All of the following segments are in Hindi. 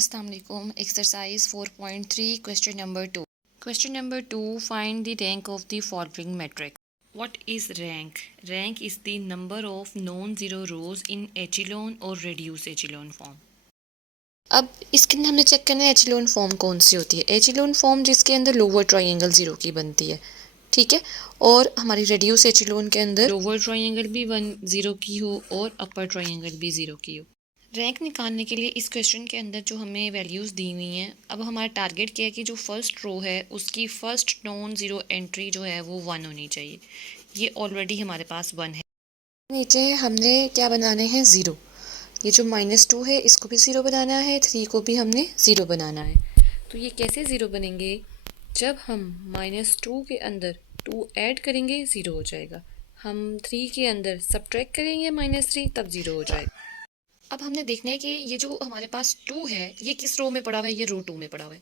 अस्सलाम वालेकुम। Exercise 4.3 question number 2। Question number 2, find the rank of the following matrix. What is rank? Rank is the number of non-zero rows in echelon or reduced echelon form. अब इसके अंदर हमने चेक करना है एचिलोन फॉर्म कौन सी होती है। एचिलोन फॉर्म जिसके अंदर लोअर ट्रायंगल जीरो की बनती है, ठीक है, और हमारी रेड्यूस एचिलोन के अंदर लोअर ट्रायंगल भी 1 0 की हो और अपर ट्रायंगल भी 0 की हो। रैंक निकालने के लिए इस क्वेश्चन के अंदर जो हमें वैल्यूज़ दी हुई हैं, अब हमारा टारगेट क्या है कि जो फर्स्ट रो है उसकी फ़र्स्ट नॉन ज़ीरो एंट्री जो है वो 1 होनी चाहिए। ये ऑलरेडी हमारे पास 1 है। नीचे हमने क्या बनाने हैं, ज़ीरो। ये जो -2 है इसको भी ज़ीरो बनाना है, 3 को भी हमने ज़ीरो बनाना है। तो ये कैसे ज़ीरो बनेंगे? जब हम -2 के अंदर 2 ऐड करेंगे ज़ीरो हो जाएगा, हम 3 के अंदर सब्ट्रैक्ट करेंगे -3 तब ज़ीरो हो जाएगा। अब हमने देखना है कि ये जो हमारे पास 2 है ये किस रो में पड़ा हुआ है, ये रो 2 में पड़ा हुआ है,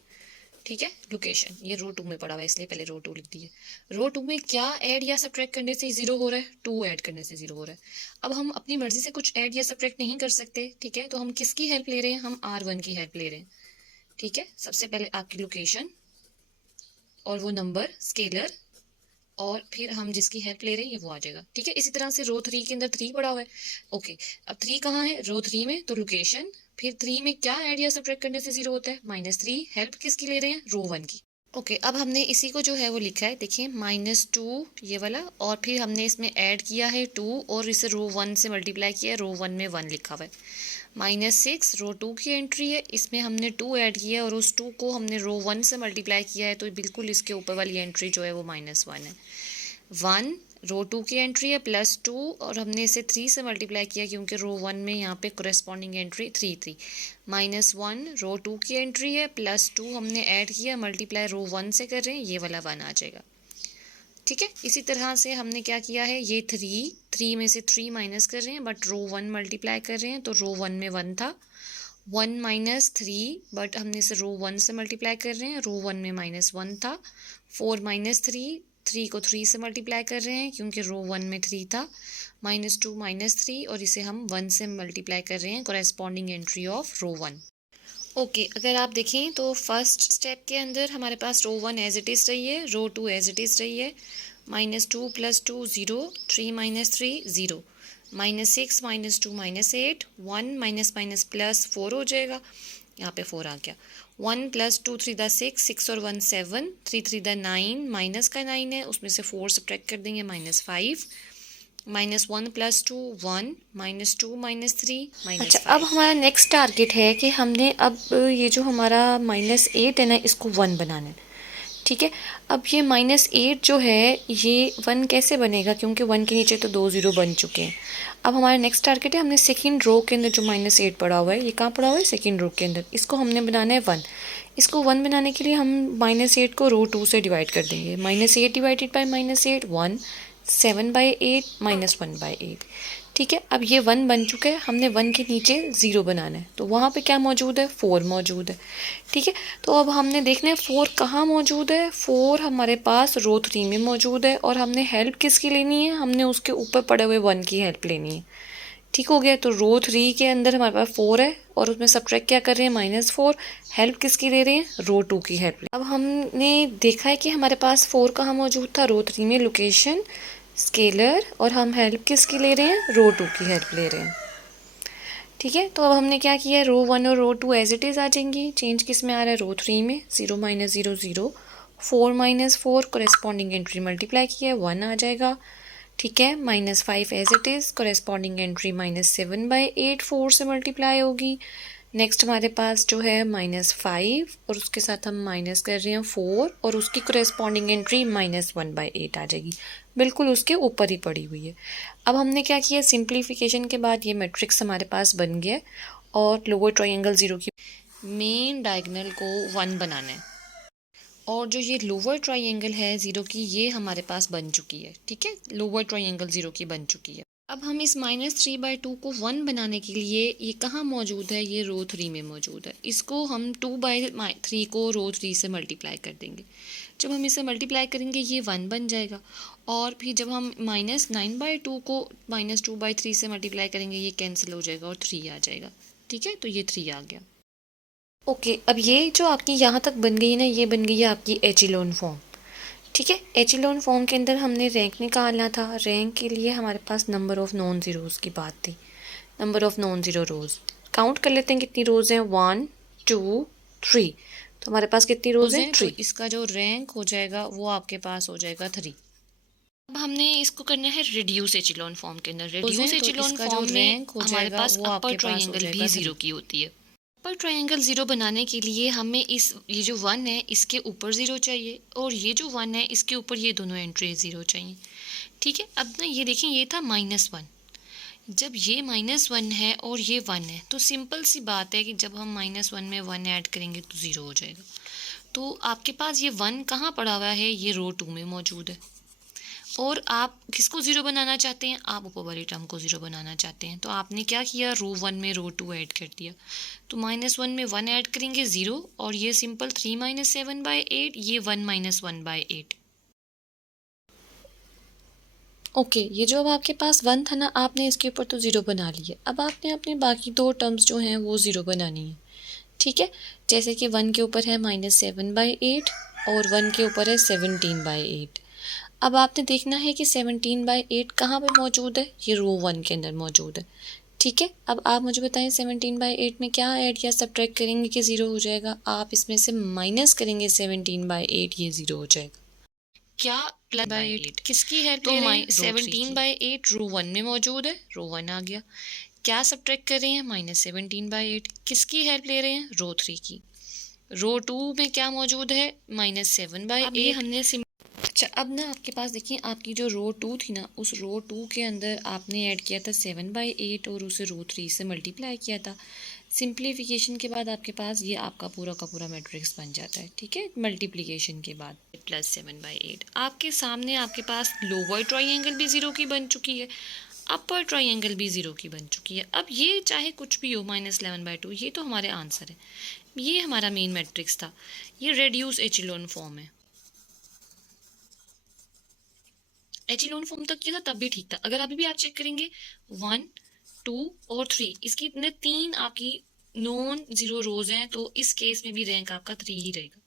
ठीक है। लोकेशन ये रो 2 में पड़ा हुआ है, इसलिए पहले रो 2 लिख दी है। रो 2 में क्या ऐड या सब्ट्रैक्ट करने से ज़ीरो हो रहा है? 2 ऐड करने से ज़ीरो हो रहा है। अब हम अपनी मर्जी से कुछ ऐड या सब्ट्रैक्ट नहीं कर सकते, ठीक है, तो हम किसकी हेल्प ले रहे हैं? हम R1 की हेल्प ले रहे हैं, ठीक है। सबसे पहले आपकी लोकेशन और वो नंबर स्केलर, और फिर हम जिसकी हेल्प ले रहे हैं ये वो आ जाएगा, ठीक है। इसी तरह से रो 3 के अंदर 3 पड़ा हुआ है, ओके। अब 3 कहाँ है? रो 3 में, तो लोकेशन, फिर 3 में क्या ऐड या सब्ट्रैक्ट करने से 0 होता है? -3। हेल्प किसकी ले रहे हैं? रो 1 की, ओके। अब हमने इसी को जो है वो लिखा है, देखिए -2 ये वाला, और फिर हमने इसमें ऐड किया है 2 और इसे रो 1 से मल्टीप्लाई किया है, रो 1 में 1 लिखा हुआ है। -6 रो 2 की एंट्री है, इसमें हमने 2 ऐड किया और उस 2 को हमने रो 1 से मल्टीप्लाई किया है, तो बिल्कुल इसके ऊपर वाली एंट्री जो है वो -1 है। 1 रो 2 की एंट्री है, +2 और हमने इसे 3 से मल्टीप्लाई किया क्योंकि रो 1 में यहाँ पे कोरेस्पॉन्डिंग एंट्री 3 थी। -1 रो 2 की एंट्री है, +2 हमने ऐड किया, मल्टीप्लाई रो 1 से कर रहे हैं, ये वाला 1 आ जाएगा, ठीक है। इसी तरह से हमने क्या किया है, ये 3 में से 3 माइनस कर रहे हैं, बट रो 1 मल्टीप्लाई कर रहे हैं, तो रो 1 में 1 था, 1 -3, बट हमने इसे रो 1 से मल्टीप्लाई कर रहे हैं, रो 1 में -1 था। 4 -3, 3 को 3 से मल्टीप्लाई कर रहे हैं क्योंकि रो 1 में 3 था, -2 -3, और इसे हम 1 से मल्टीप्लाई कर रहे हैं, corresponding entry of row 1, okay. अगर आप देखें तो फर्स्ट स्टेप के अंदर हमारे पास रो 1 एज इट इज़ रही है, रो 2 एज इट इज़ रही है, -2 + 2 0, 3 -3 0, -6 -2 -8, 1 माइनस माइनस प्लस 4 हो जाएगा, यहाँ पे 4 आ गया। 1 + 2 3 दा 6, 6 और 1 7, 3 3 दा 9, माइनस का 9 है, उसमें से 4 सब्ट्रैक्ट कर देंगे, -5, -1 + 2 1, -2 -3 -5। अच्छा, अब हमारा नेक्स्ट टारगेट है कि हमने अब ये जो हमारा -8 है ना, इसको 1 बनाना है, ठीक है। अब ये -8 जो है ये 1 कैसे बनेगा, क्योंकि 1 के नीचे तो 2 0 बन चुके हैं। अब हमारा नेक्स्ट टारगेट है, हमने सेकंड रो के अंदर जो -8 पड़ा हुआ है, ये कहाँ पड़ा हुआ है? सेकंड रो के अंदर, इसको हमने बनाना है 1। इसको 1 बनाने के लिए हम -8 को रो 2 से डिवाइड कर देंगे, -8 डिवाइडेड बाई -8 1, 7/8 -1/8, ठीक है। अब ये 1 बन चुका है, हमने 1 के नीचे 0 बनाना है, तो वहाँ पे क्या मौजूद है? 4 मौजूद है, ठीक है। तो अब हमने देखना है 4 कहाँ मौजूद है। 4 हमारे पास रो 3 में मौजूद है, और हमने हेल्प किसकी लेनी है? हमने उसके ऊपर पड़े हुए 1 की हेल्प लेनी है, ठीक हो गया। तो रो 3 के अंदर हमारे पास 4 है और उसमें सब्ट्रैक्ट क्या कर रहे हैं? -4। हेल्प किसकी ले रहे हैं? रो 2 की हेल्प। अब हमने देखा है कि हमारे पास 4 कहाँ मौजूद था? रो 3 में, लोकेशन, स्केलर, और हम हेल्प किसकी ले रहे हैं? रो 2 की हेल्प ले रहे हैं, ठीक है। तो अब हमने क्या किया है, रो 1 और रो 2 एज इट इज़ आ जाएंगी। चेंज किस में आ रहा है? रो 3 में, 0 -0 0, 4 -4, कोरेस्पॉन्डिंग एंट्री मल्टीप्लाई किया है, 1 आ जाएगा, ठीक है। -5 as it is, corresponding entry -7/8 4 से मल्टीप्लाई होगी। नेक्स्ट हमारे पास जो है -5 और उसके साथ हम माइनस कर रहे हैं 4, और उसकी कोरेस्पॉन्डिंग एंट्री -1/8 आ जाएगी, बिल्कुल उसके ऊपर ही पड़ी हुई है। अब हमने क्या किया, सिंप्लीफिकेशन के बाद ये मैट्रिक्स हमारे पास बन गया, और लोअर ट्रायंगल 0 की मेन डायगोनल को 1 बनाना है, और जो ये लोअर ट्रायंगल है 0 की, ये हमारे पास बन चुकी है, ठीक है। लोअर ट्रायंगल 0 की बन चुकी है। अब हम इस -3/2 को 1 बनाने के लिए, ये कहाँ मौजूद है? ये रो 3 में मौजूद है। इसको हम 2/3 को रो 3 से मल्टीप्लाई कर देंगे। जब हम इसे मल्टीप्लाई करेंगे ये 1 बन जाएगा, और फिर जब हम -9/2 को -2/3 से मल्टीप्लाई करेंगे ये कैंसिल हो जाएगा और 3 आ जाएगा, ठीक है। तो ये 3 आ गया, ओके, अब ये जो आपकी यहाँ तक बन गई ना, ये बन गई है आपकी एचिलोन फॉर्म। ठीक है, एचिलोन फॉर्म के अंदर हमने रैंक निकालना था। रैंक के लिए हमारे पास नंबर ऑफ़ नॉन ज़ीरोज़ की बात थी। Number of non zero rose count कर लेते हैं, कितनी रोज़ हैं, 1 2 3। तो हमारे पास कितनी रोज़ हैं, 3। तो इसका जो रैंक हो जाएगा वो आपके पास हो जाएगा 3। अब हमने इसको करना है रिड्यूस एचिलॉन फॉर्म के अंदर। रिड्यूस एचिलॉन फॉर्म में हमारे पास अपर ट्रायंगल भी ज़ीरो की होती है। अपर ट्रायंगल ज़ीरो बनाने के लिए हमें ये जो 1 है इसके ऊपर ज़ीरो चाहिए, और ये जो 1 है इसके ऊपर ये दोनों एंट्री ज़ीरो चाहिए। ठीक है, अब ना ये देखें, ये था -1। जब ये -1 है और ये 1 है, तो सिंपल सी बात है कि जब हम -1 में 1 ऐड करेंगे तो ज़ीरो हो जाएगा। तो आपके पास ये 1 कहाँ पड़ा हुआ है, ये रो 2 में मौजूद है। और आप किसको ज़ीरो बनाना चाहते हैं, आप ऊपर वाली टर्म को ज़ीरो बनाना चाहते हैं। तो आपने क्या किया, रो 1 में रो 2 ऐड कर दिया। तो -1 में 1 ऐड करेंगे, ज़ीरो, और ये सिंपल 3 - 7/8, ये 1 - 1/8। ओके, ये जो अब आपके पास 1 था ना, आपने इसके ऊपर तो ज़ीरो बना लिया। अब आपने अपने बाकी 2 टर्म्स जो हैं वो ज़ीरो बनानी है। ठीक है, जैसे कि 1 के ऊपर है -7/8 और 1 के ऊपर है 17/8। अब आपने देखना है कि 17/8 कहाँ पे मौजूद है, ये रो 1 के अंदर मौजूद है। ठीक है, अब आप मुझे बताएं 17/8 में क्या ऐड या सब्ट्रैक्ट करेंगे कि ज़ीरो हो जाएगा। आप इसमें से माइनस करेंगे 17/8, ये ज़ीरो हो जाएगा। क्या +8 किसकी हेल्प ले रहे हैं, 17/8 रो 1 में मौजूद है, रो 1 आ गया। क्या सब्ट्रैक्ट कर रहे हैं, -17/8, किसकी हेल्प ले रहे हैं, रो 3 की। रो 2 में क्या मौजूद है, -7/8। हमने अच्छा, अब ना आपके पास देखिए, आपकी जो रो 2 थी ना, उस रो 2 के अंदर आपने ऐड किया था 7/8 और उसे रो 3 से मल्टीप्लाई किया था। सिंप्लीफिकेशन के बाद आपके पास ये आपका पूरा का पूरा मैट्रिक्स बन जाता है। ठीक है, मल्टीप्लिकेशन के बाद +7/8 आपके सामने आपके पास लोअर ट्राइंगल भी ज़ीरो की बन चुकी है, अपर ट्राइंगल भी ज़ीरो की बन चुकी है। अब ये चाहे कुछ भी हो, -11/2, ये तो हमारे आंसर है। ये हमारा मेन मैट्रिक्स था। ये रेड्यूस एचिलोन फॉर्म है। एचिलोन फॉर्म तक किया था तब भी ठीक था। अगर अभी भी आप चेक करेंगे 1 2 और 3, इसकी इतने 3 आपकी नॉन ज़ीरो रोज हैं, तो इस केस में भी रैंक आपका 3 ही रहेगा।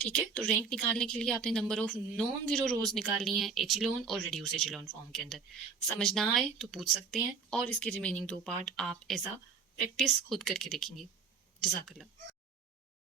ठीक है, तो रैंक निकालने के लिए आपने नंबर ऑफ नॉन ज़ीरो रोज निकालनी है एचिलोन और रिड्यूस एचिलोन फॉर्म के अंदर। समझ ना आए तो पूछ सकते हैं, और इसके रिमेनिंग 2 पार्ट आप ऐसा प्रैक्टिस खुद करके देखेंगे। जज़ाकल्लाह।